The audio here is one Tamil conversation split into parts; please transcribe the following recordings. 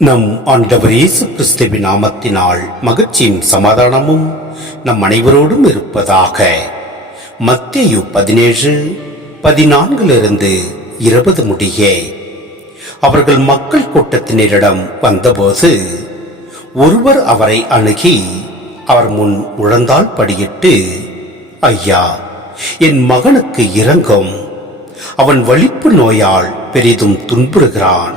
நம் ஆண்டவர் இயேசு கிறிஸ்துவின் நாமத்தினால் மகிழ்ச்சியும் சமாதானமும் நம் அனைவரோடும் இருப்பதாக. மத்தேயு 17:14 முடிய. அவர்கள் மக்கள் கூட்டத்தினரிடம் வந்தபோது ஒருவர் அவரை அணுகி அவர் முன் முழந்தாள் படியிட்டு, ஐயா, என் மகனுக்கு இரங்கும், அவன் வலிப்பு நோயால் பெரிதும் துன்புறுகிறான்,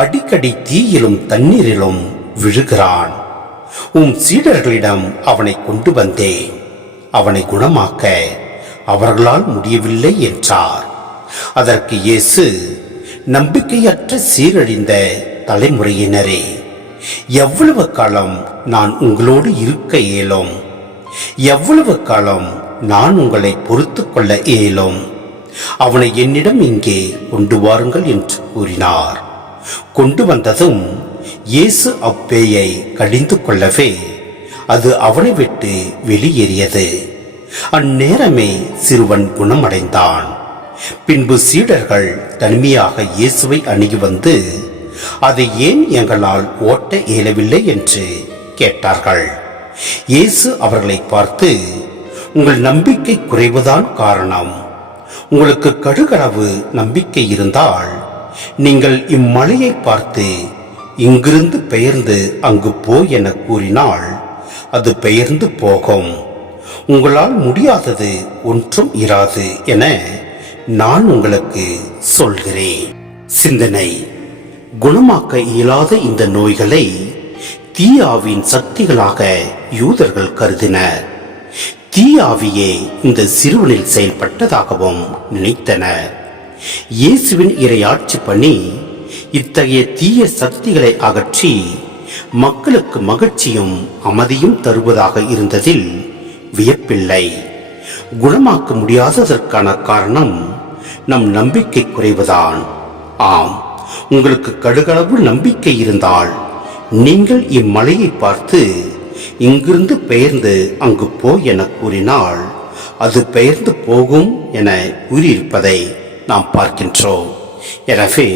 அடிக்கடி தீயிலும் தண்ணீரிலும் விழுகிறான். சீடர்களிடம் அவனை கொண்டு வந்தேன், அவனை குணமாக்க அவர்களால் முடியவில்லை என்றார். அதற்கு இயேசு, நம்பிக்கையற்ற சீரழிந்த தலைமுறையினரே, எவ்வளவு காலம் நான் உங்களோடு இருக்க இயலும்? எவ்வளவு காலம் நான் உங்களை பொறுத்து கொள்ள இயலும்? அவனை என்னிடம் இங்கே கொண்டு வாருங்கள் என்று கூறினார். கொண்டு வந்ததும் இயேசு அப்பேயை கடிந்து கொள்ளவே அது அவனை விட்டு வெளியேறியது. அந்நேரமே சிறுவன் குணமடைந்தான். பின்பு சீடர்கள் தனிமையாக இயேசுவை அணுகி வந்து, அதை ஏன் எங்களால் ஓட்ட இயலவில்லை என்று கேட்டார்கள். இயேசு அவர்களை பார்த்து, உங்கள் நம்பிக்கை குறைவுதான் காரணம். உங்களுக்கு கடுகளவு நம்பிக்கை இருந்தால் நீங்கள் இம்மலையை பார்த்து இங்கிருந்து பெயர்ந்து அங்கு போ என கூறினால் அது பெயர்ந்து போகும். உங்களால் முடியாதது ஒன்றும் இராது என நான் உங்களுக்கு சொல்கிறேன். சிந்தனை: குணமாக்க இயலாத இந்த நோய்களை தீயாவின் சக்திகளாக யூதர்கள் கருதினர். தீயாவியே இந்த சிறுவனில் செயல்பட்டதாகவும் நினைத்தனர். இயேசுவின் இறையாட்சி பணி இத்தகைய தீய சக்திகளை அகற்றி மக்களுக்கு மகிழ்ச்சியும் அமைதியும் தருவதாக இருந்ததில் வியப்பில்லை. குணமாக்க முடியாததற்கான காரணம் நம் நம்பிக்கை குறைவுதான். ஆம், உங்களுக்கு கடுகளவு நம்பிக்கை இருந்தால் நீங்கள் இம்மலையை பார்த்து இங்கிருந்து பெயர்ந்து அங்கு போ என கூறினால் அது பெயர்ந்து போகும் என கூறியிருப்பதை நாம் பார்க்கின்றோம். எனவே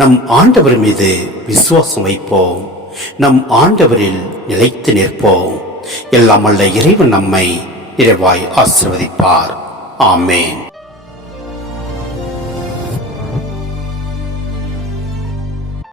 நம் ஆண்டவர் மீது விசுவாசம் வைப்போம், நம் ஆண்டவரில் நிலைத்து நிற்போம். எல்லாம் வல்ல இறைவன் நம்மை நிறைவாய் ஆசீர்வதிப்பார். ஆமேன்.